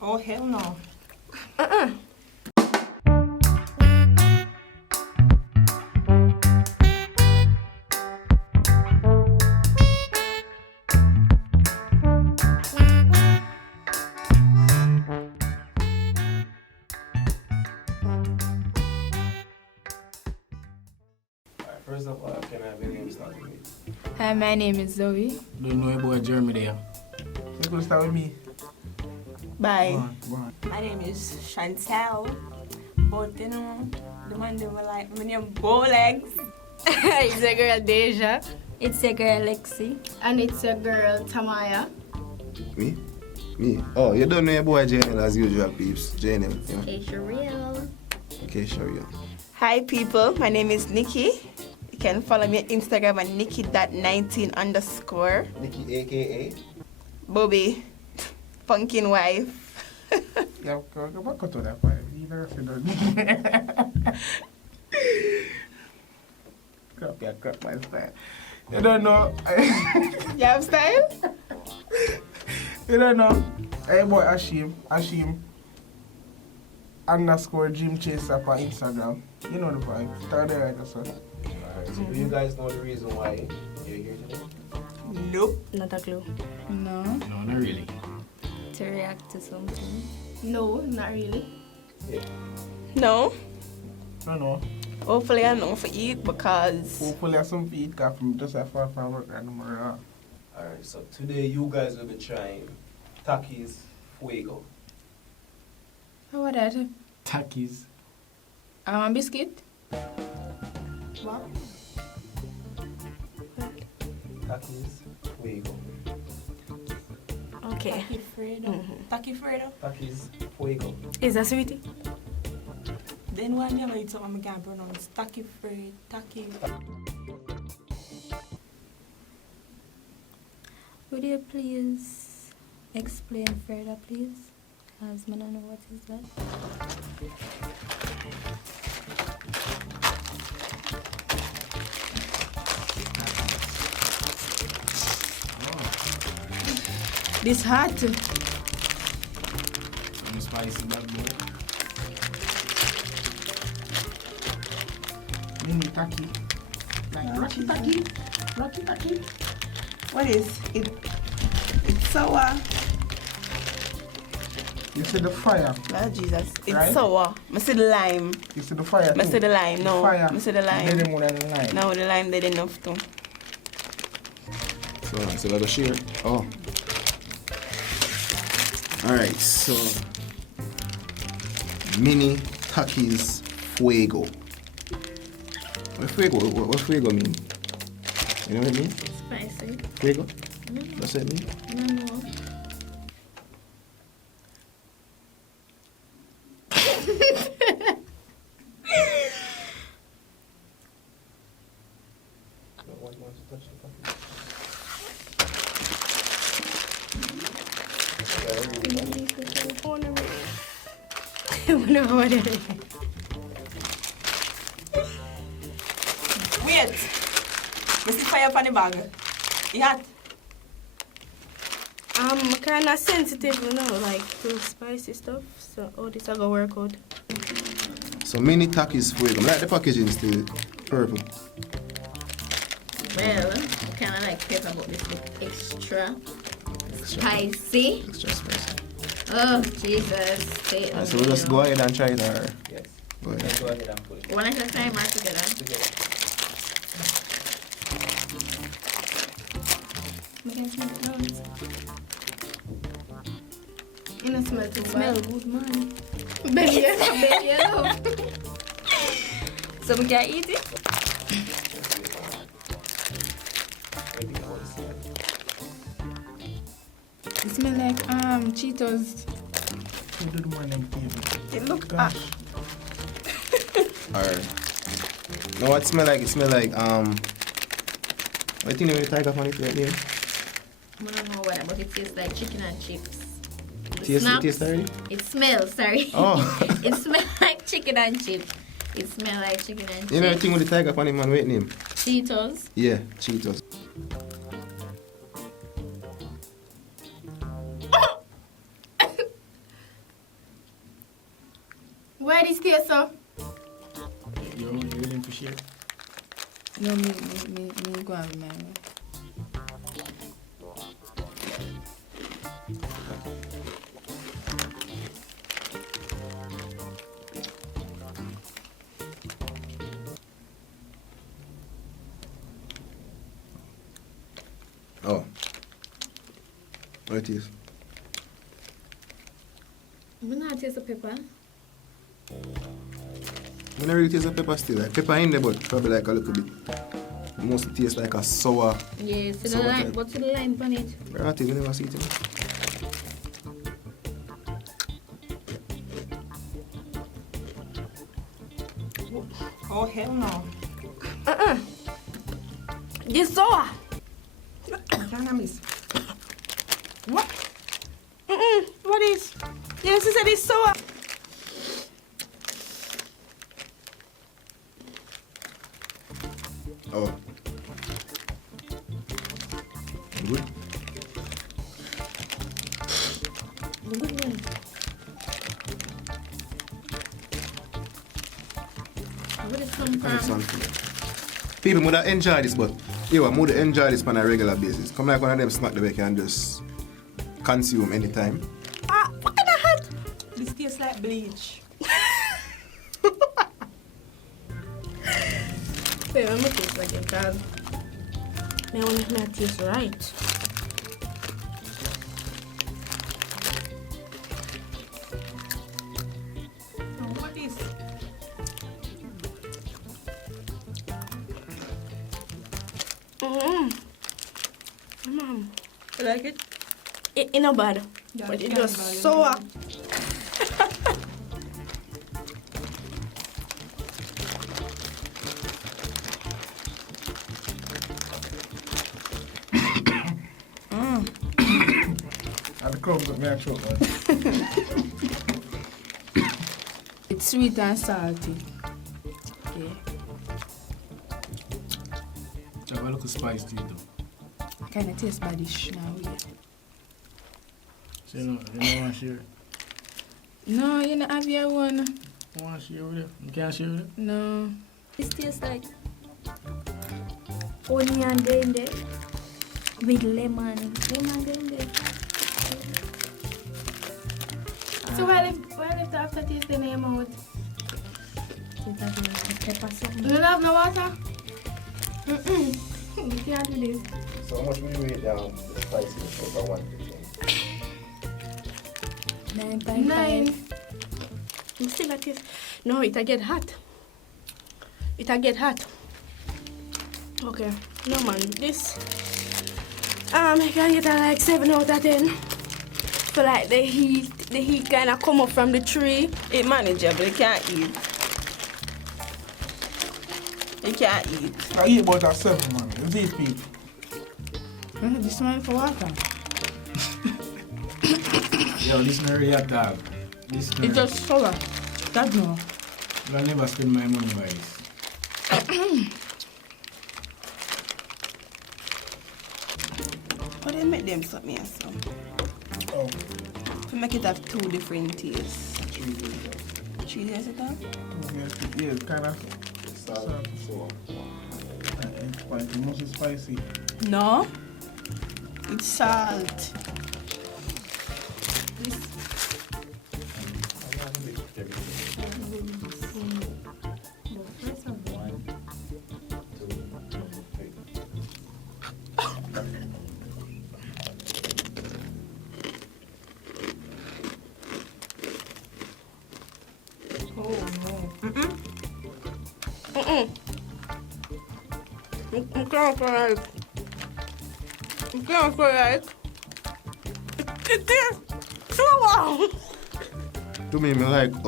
Oh, hell no. First of all, can I have your name start with me? Hi, my name is Zoe. Don't know about Jeremy there. You gonna start with me? Bye. Go on. My name is Chantal. But you know, the man they were like, my name Bowlegs. It's your girl Deja. It's your girl Lexi. And it's your girl Tamaya. Me? Me? Oh, you don't know your boy Jnel as usual, peeps. Jnel, you know? It's real. Okay, sure, yeah. Hi people, my name is Nikki. You can follow me on Instagram at nikki.19_. Nikki, aka? Bobby, pumpkin wife. Yeah, go back to that part. You never said that. Crap my style. You don't know. You have style? You don't know. Hey boy, Asheem _dream chaser on Instagram. You know the vibe. Tell the right person. Alright, so do you guys know the reason why you're here today? Nope. Not a clue. No. No, not really. To react to something. No, not really. Yeah. No. No. Hopefully I know for eat because Hopefully I have some feet got from just a far from work and more. Alright, so today you guys will be trying Takis FUEGO. How about that? Takis. Biscuit? what? Takis FUEGO. Okay. Taki Fredo. Takis FUEGO. Is that sweetie? Then one never eat something I can't pronounce. Taki Fredo. Taki. Would you please explain further, please? As I don't know what is that. This hot. Some spicy black boy. Mini taki. Like Rocky taki. What is it? It's sour. You see the fire. Oh Jesus. It's Right? sour. I see the lime. You see the fire. I see too. the lime. No. Fire. I see the lime. Very more than the lime. No, the lime did enough too. So let us share. Oh. Alright, so mini Takis FUEGO. What FUEGO mean? You know what it mean? Spicy. FUEGO? What's that mean? No. Wait. Mr. Fire up on the bag. You hot? I'm kind of sensitive, you know, like to spicy stuff. So, this I go work out. So mini Takis FUEGO. I like the packaging still purple. Well, kind of like pepper, but this is extra spicy. Extra spicy. Oh, Jesus. So we'll just go ahead and try it, or? Yes. Go ahead. Go ahead and put it One at a time or together? together. I can smell it now. You know, smell too Smell bad. good, man. Baby, you love. So we can eat it? It smell like Cheetos. You do the morning TV. It look Gosh. Alright. Know what it smell like? It smell like what do you think when you tiger on it right there? I don't know what, but it tastes like chicken and chips. Taste already? It smells, sorry. Oh. It smells like chicken and chips. It smells like chicken and chips. You know the thing with the tiger on him man wait name? Cheetos. Yeah, Cheetos. have my Oh. What it is? I'm not taste the pepper. I never really taste the pepper still. Like pepper in there, but probably like a little bit. Mostly taste like a sour. Yeah, see the Sour line, type. but see the line on it. Relative, you never see it. You know? Oh, hell no. This sour. Can I miss? What? What is? Yes, he said it's sour. Oh. Good. Good one. Where did it come Kind of from? something. People would have enjoyed this, but you would enjoy this on a regular basis. Come like one of them snack that we can just consume anytime. Ah, what kind of hat? This tastes like bleach. Wait, let me taste again, because I want to make it taste right. Oh, what is? You like it? It not bad, Yeah, but it it can just be bad, sour. And the crumbs got me a choke, man. It's sweet and salty. Yeah. Have a little spice to it though. Kind of taste baddish now, yeah. So you don't want to share? No, you don't have your one. You want to share with it? You can't share with it? No. This tastes like onion in there with lemon. Lemon in there. So why left the aftertaste in your mouth? It has like pepper You something. don't have no water? You can't do this. So how much will you rate the spiciness of 1 to 10? 9.5. 9. You still like this? No, it get hot. It get hot. Okay, no man, this I can get a like 7 out of 10. So like the heat kind of come up from the tree. It's manageable. You can't eat. You can't eat. I eat about a 7, man. You these people. This one for water. Yo, this not really a dog. This not. It's just sour. That no. I'll never spend my money wise. How they make them something here, so? Oh, To make it have 2 different tastes. 3 days it have? yeah, it's kind of spicy. Mostly spicy. No. It's salt. I'm going for like. I'm going for like. It is sour. To me, I like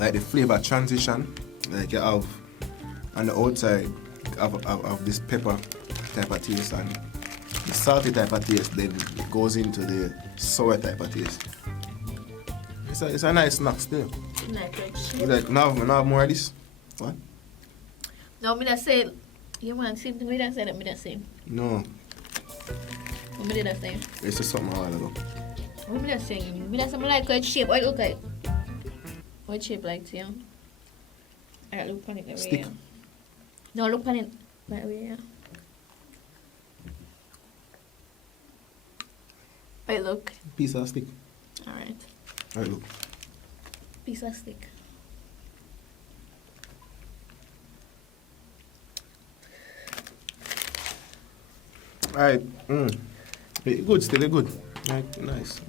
like the flavor transition. Like you have on the outside of this pepper type of taste and the salty type of taste, then it goes into the sour type of taste. It's a nice snack still. You like now have more of this? What? No, me that say, you want same thing me that say that me that same. No, Me did that same. it's just something a while ago. Me that same. Me that same like what shape, what it look like. What shape like to you? I look on it that way. Stick. Yeah. No, look on it that way, yeah. Wait, look. Piece of stick. Alright. Alright, look. Piece of stick. Alright. Good, still good. Like, nice.